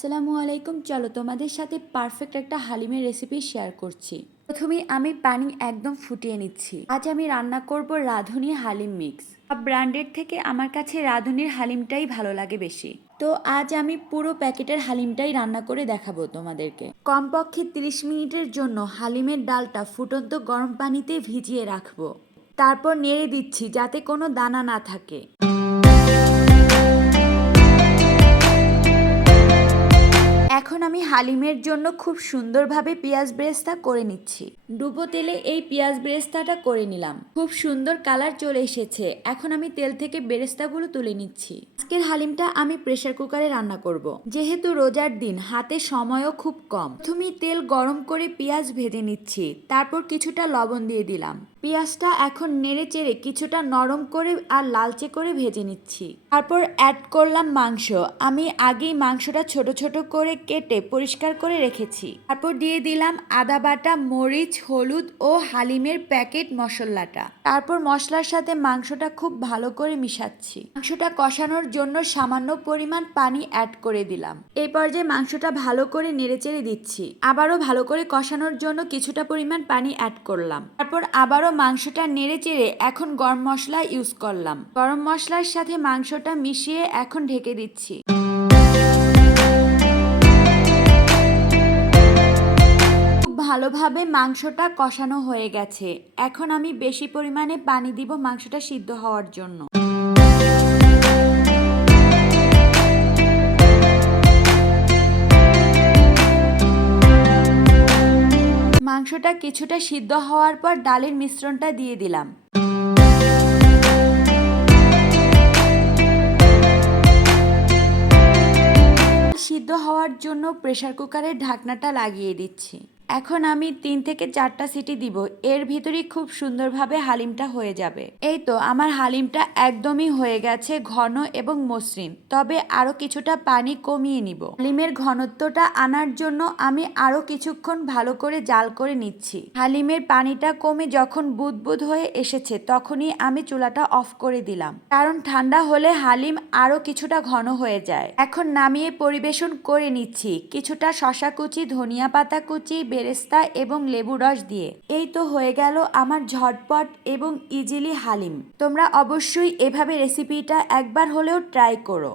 আসসালামু আলাইকুম। চলো তোমাদের সাথে পারফেক্ট একটা হালিমের রেসিপি শেয়ার করছি। প্রথমেই আমি পানি একদম ফুটিয়ে নিচ্ছি। আজ আমি রান্না করব রাঁধুনি হালিম মিক্স। সব ব্র্যান্ডের থেকে আমার কাছে রাঁধুনির হালিমটাই ভালো লাগে বেশি। তো আজ আমি পুরো প্যাকেটের হালিমটাই রান্না করে দেখাবো তোমাদেরকে। কমপক্ষে 30 মিনিটের জন্য হালিমের ডালটা ফুটন্ত গরম পানিতে ভিজিয়ে রাখবো। তারপর নেড়ে দিচ্ছি যাতে কোনো দানা না থাকে। এখন আমি হালিমের জন্য খুব সুন্দরভাবে পেঁয়াজ বেরেস্তা করে নিচ্ছি। ডুবো তেলে এই পেঁয়াজ বেরেস্তাটা করে নিলাম। খুব সুন্দর কালার চলে এসেছে। এখন আমি তেল থেকে বেরেস্তাগুলো তুলে নিচ্ছি। আজকের হালিমটা আমি প্রেসার কুকারে রান্না করব। যেহেতু রোজার দিন, হাতে সময়ও খুব কম। প্রথমেই তেল গরম করে পেঁয়াজ ভেজে নিচ্ছি। তারপর কিছুটা লবণ দিয়ে দিলাম। পেঁয়াজটা এখন নেড়ে চেড়ে কিছুটা নরম করে আর লালচে করে ভেজে নিচ্ছি। তারপর অ্যাড করলাম মাংস। আমি আগেই মাংসটা ছোট ছোট করে কেটে পরিষ্কার করে রেখেছি। তারপর দিয়ে দিলাম আদা বাটা, মরিচ, হলুদ ও হালিমের প্যাকেট মশলাটা। তারপর মশলার সাথে মাংসটা খুব ভালো করে মিশাচ্ছি। মাংসটা কষানোর জন্য সামান্য পরিমাণ পানি অ্যাড করে দিলাম। এই পর্যায়ে মাংসটা ভালো করে নেড়েচেড়ে দিচ্ছি। আবারও ভালো করে কষানোর জন্য কিছুটা পরিমাণ পানি অ্যাড করলাম। তারপর আবারও মাংসটা নেড়েচেড়ে এখন গরম মশলা ইউজ করলাম। গরম মশলার সাথে মাংসটা মিশিয়ে এখন ঢেকে দিচ্ছি। ভালোভাবে মাংসটা কষানো হয়ে গেছে। এখন আমি বেশি পরিমাণে পানি দিব মাংসটা সিদ্ধ হওয়ার জন্য। মাংসটা কিছুটা সিদ্ধ হওয়ার পর ডালের মিশ্রণটা দিয়ে দিলাম। সিদ্ধ হওয়ার জন্য প্রেসার কুকারের ঢাকনাটা লাগিয়ে দিচ্ছি। এখন আমি 3 থেকে 4টা সিটি দিব। এর ভিতরেই খুব সুন্দরভাবে হালিমটা হয়ে যাবে। এই তো আমার হালিমটা একদমই হয়ে গেছে, ঘন এবং মসৃণ। তবে আরো কিছুটা পানি কমিয়ে নিব। হালিমের ঘনত্বটা আনার জন্য আমি আরো কিছুক্ষণ ভালো করে জাল করে নিচ্ছি। হালিমের পানিটা কমে যখন বুদবুদ হয়ে এসেছে তখনই আমি চুলাটা অফ করে দিলাম, কারণ ঠান্ডা হলে হালিম আরো কিছুটা ঘন হয়ে যায়। এখন নামিয়ে পরিবেশন করে নিচ্ছি কিছুটা শসা কুচি, ধনিয়া পাতা কুচি, বেরেস্তা এবং লেবু রস দিয়ে। এই তো হয়ে গেল আমার ঝটপট এবং ইজিলি হালিম। তোমরা অবশ্যই এভাবে রেসিপিটা একবার হলেও ট্রাই করো।